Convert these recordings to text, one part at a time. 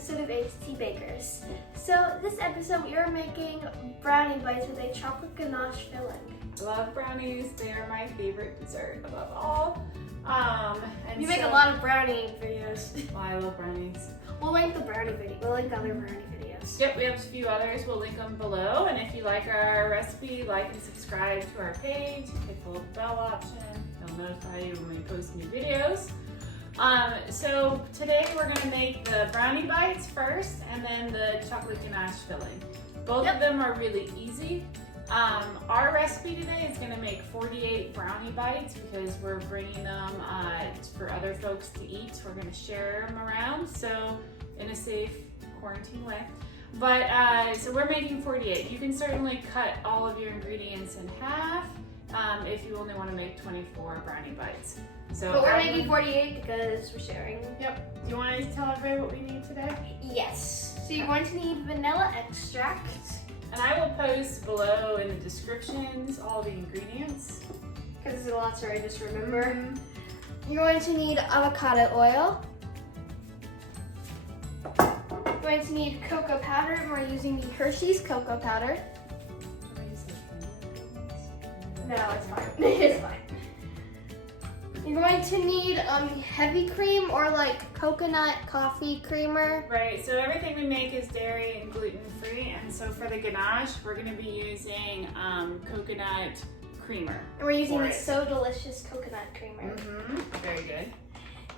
episode of A.to.T Bakers. So this episode we are making brownie bites with a chocolate ganache filling. I love brownies. They are my favorite dessert above all. You make a lot of brownie videos. Well, I love brownies. We'll link the brownie video. We'll link other brownie videos. Yep, we have a few others. We'll link them below. And if you like our recipe, like and subscribe to our page. Hit the little bell option. It'll notify you when we post new videos. So today we're going to make the brownie bites first and then the chocolate ganache filling. Both of them are really easy. Our recipe today is going to make 48 brownie bites because we're bringing them for other folks to eat. We're going to share them around, so in a safe quarantine way. But so we're making 48. You can certainly cut all of your ingredients in half if you only want to make 24 brownie bites. So but we're making 48 because we're sharing. Yep. Do you want to tell everybody what we need today? Yes. So you're going to need vanilla extract. And I will post below in the descriptions all the ingredients. Because there's a lot, so I just remember. You're going to need avocado oil. You're going to need cocoa powder, and we're using the Hershey's cocoa powder. No, it's fine. It's fine. You're going to need heavy cream or like coconut coffee creamer. Right, so everything we make is dairy and gluten free, and so for the ganache, we're going to be using coconut creamer. And we're using the So Delicious coconut creamer. Very good.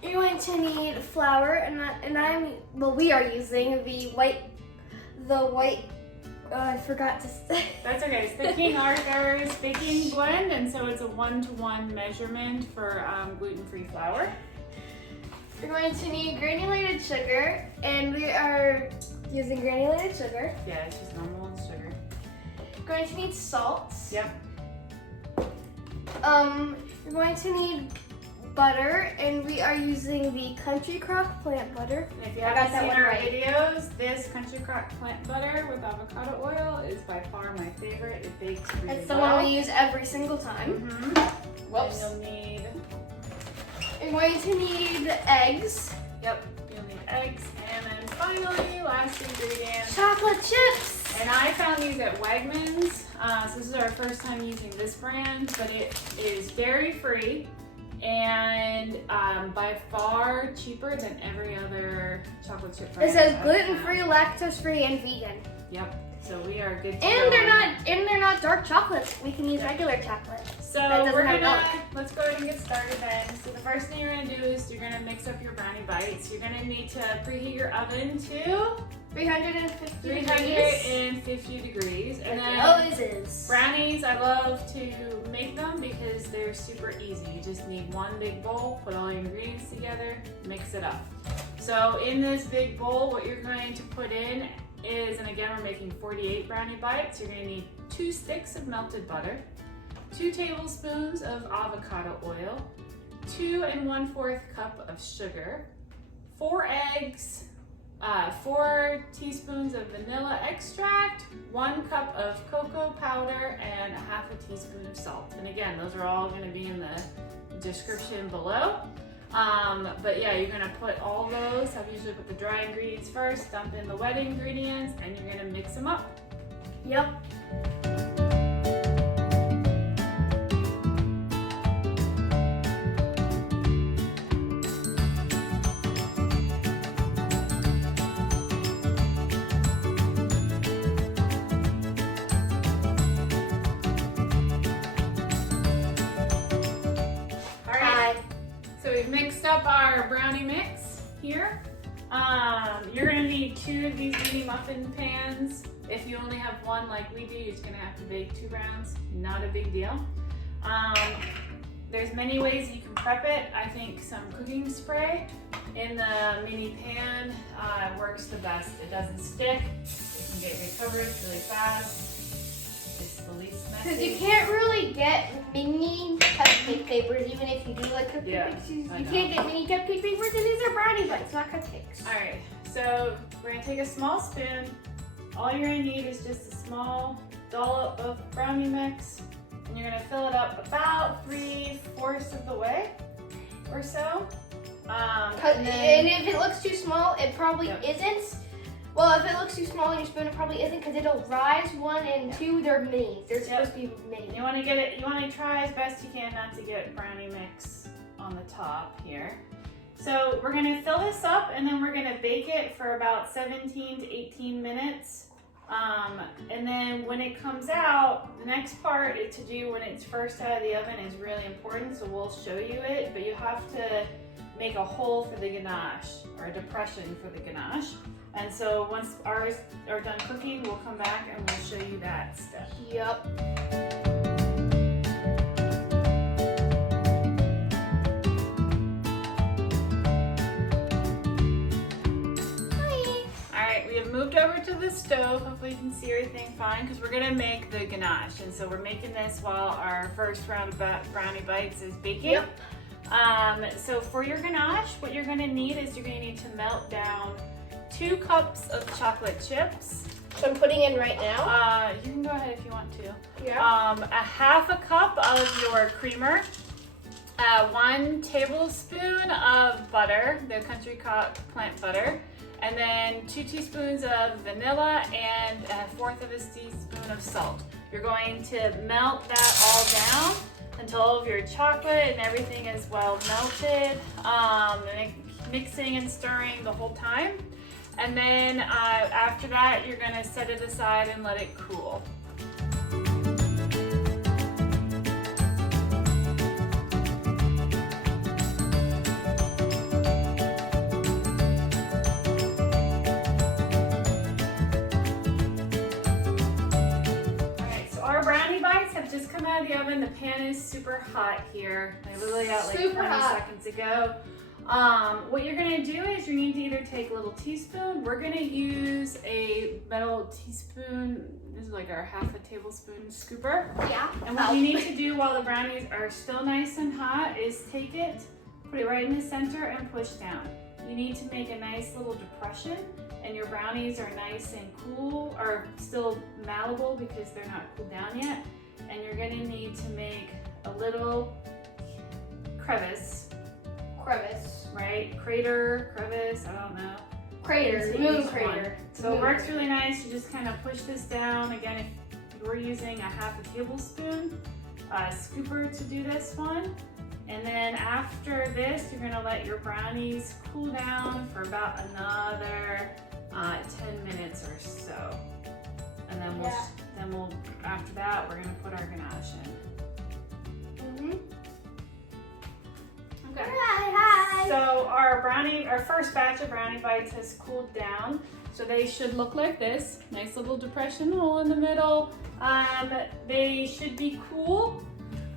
You're going to need flour, we are using the white, I forgot to say. That's okay. It's the King Arthur's baking blend, and so it's a 1-to-1 measurement for gluten-free flour. We're going to need granulated sugar, and we are using granulated sugar. Yeah, it's just normal sugar. We're going to need salt. Yep. You're going to need butter, and we are using the Country Crock plant butter. And if you haven't seen our videos, this Country Crock plant butter with avocado oil is by far my favorite. It bakes really well. It's the one we use every single time. Whoops. And you'll need... You're going to need eggs. Yep, you'll need eggs. And then finally, last ingredient. Chocolate chips. And I found these at Wegmans. So this is our first time using this brand, but it is dairy-free. And by far cheaper than every other chocolate chip brand. It says gluten-free, lactose-free, and vegan. Yep. So we are good to go. And they're not dark chocolates. We can use regular chocolate. So let's go ahead and get started then. So the first thing you're gonna do is you're gonna mix up your brownie bites. You're gonna need to preheat your oven to 350 degrees. And then brownies, I love to make them because they're super easy. You just need one big bowl, put all your ingredients together, mix it up. So in this big bowl, what you're going to put in is, and again, we're making 48 brownie bites. You're gonna need 2 sticks of melted butter, 2 tablespoons of avocado oil, 2 1/4 cup of sugar, 4 eggs, 4 teaspoons of vanilla extract, 1 cup of cocoa powder, and 1/2 teaspoon of salt. And again, those are all going to be in the description below. But yeah, you're going to put all those. I usually put the dry ingredients first, dump in the wet ingredients, and you're going to mix them up. Yep. We've mixed up our brownie mix here. You're gonna need 2 of these mini muffin pans. If you only have one like we do, you're just gonna have to bake 2 rounds. Not a big deal. There's many ways you can prep it. I think some cooking spray in the mini pan works the best. It doesn't stick. It can get recovered really fast. It's the least messy. Because you can't really get mini cupcake papers, even if you do like cupcake papers. You can't get mini cupcake papers, and these are brownie bites, not cupcakes. All right, so we're gonna take a small spoon. All you're gonna need is just a small dollop of brownie mix, and you're gonna fill it up about 3/4 of the way or so. And if it looks too small, it probably isn't. Well, if it looks too small in your spoon, it probably isn't because it'll rise. 1 and 2, they're minis. They're supposed to be mini. You want to get it. You want to try as best you can not to get brownie mix on the top here. So we're going to fill this up and then we're going to bake it for about 17 to 18 minutes. And then when it comes out, the next part to do when it's first out of the oven is really important. So we'll show you it, but you have to make a hole for the ganache or a depression for the ganache. And so once ours are done cooking, we'll come back and we'll show you that step. Yep. Moved over to the stove. Hopefully you can see everything fine because we're gonna make the ganache, and so we're making this while our first round of brownie bites is baking. Yep. So for your ganache, what you're gonna need is you're gonna need to melt down 2 cups of chocolate chips. So I'm putting in right now. You can go ahead if you want to. Yeah. A half a cup of your creamer. 1 tablespoon of butter, the Country Crock plant butter. And then 2 teaspoons of vanilla and 1/4 of a teaspoon of salt. You're going to melt that all down until all of your chocolate and everything is well melted. Mixing and stirring the whole time. And then after that, you're gonna set it aside and let it cool. Just come out of the oven. The pan is super hot here. I literally got like 20 seconds ago. What you're gonna do is you need to either take a little teaspoon. We're gonna use a metal teaspoon. This is like our 1/2 tablespoon scooper. Yeah. And what you need to do while the brownies are still nice and hot is take it, put it right in the center and push down. You need to make a nice little depression, and your brownies are nice and cool, or still malleable because they're not cooled down yet. And you're gonna need to make a little crevice. Right? Crater, crevice, I don't know. Crater, moon crater. So it works really nice. You just kind of push this down. Again, if you're using a 1/2 tablespoon scooper to do this one. And then after this, you're gonna let your brownies cool down for about another 10 minutes or so. And then we'll after that, we're gonna put our ganache in. Okay. Hi. So our first batch of brownie bites has cooled down. So they should look like this. Nice little depression hole in the middle. They should be cool.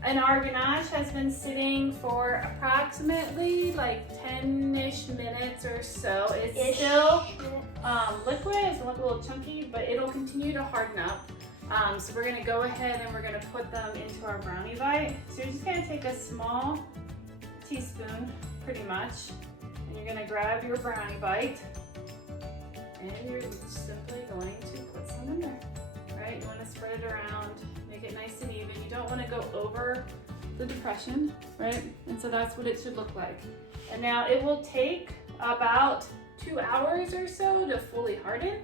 And our ganache has been sitting for approximately like 10-ish minutes or so. It's still liquid, it's a little chunky, but it'll continue to harden up. So we're gonna go ahead and we're gonna put them into our brownie bite. So you're just gonna take a small teaspoon, pretty much, and you're gonna grab your brownie bite, and you're simply going to put some in there. Right? You wanna spread it around, make it nice and even. You don't wanna go over the depression, right? And so that's what it should look like. And now it will take about 2 hours or so to fully harden,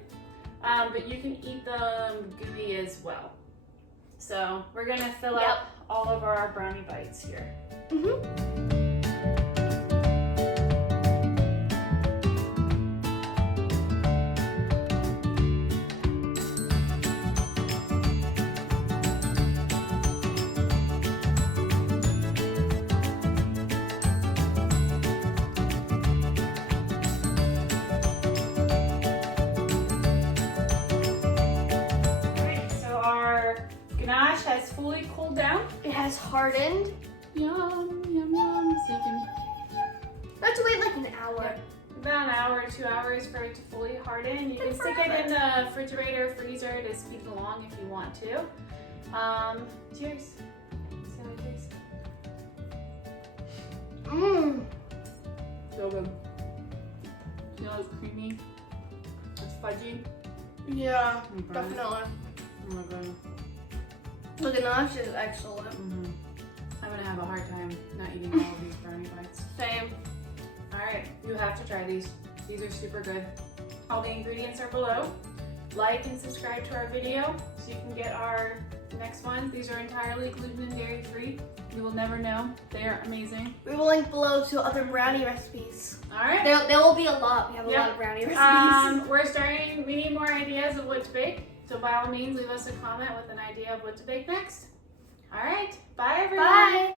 but you can eat them gooey as well. So we're gonna fill up all of our brownie bites here. Ganache has fully cooled down. It has hardened. Yum, yum, yum. So you can have to wait like an hour. About an hour, 2 hours for it to fully harden. You can stick it in the refrigerator, freezer to speed it along if you want to. Cheers. See how it tastes. So good. You know it's creamy. It's fudgy. Yeah, definitely. Oh my god. The ganache is excellent. I'm gonna have a hard time not eating all of these brownie bites. Same. All right, you have to try these. These are super good. All the ingredients are below. Like and subscribe to our video so you can get our next ones. These are entirely gluten and dairy free. You will never know. They are amazing. We will link below to other brownie recipes. All right. There will be a lot. We have a lot of brownie recipes. We need more ideas of what to bake. So by all means, leave us a comment with an idea of what to bake next. All right. Bye, everyone. Bye.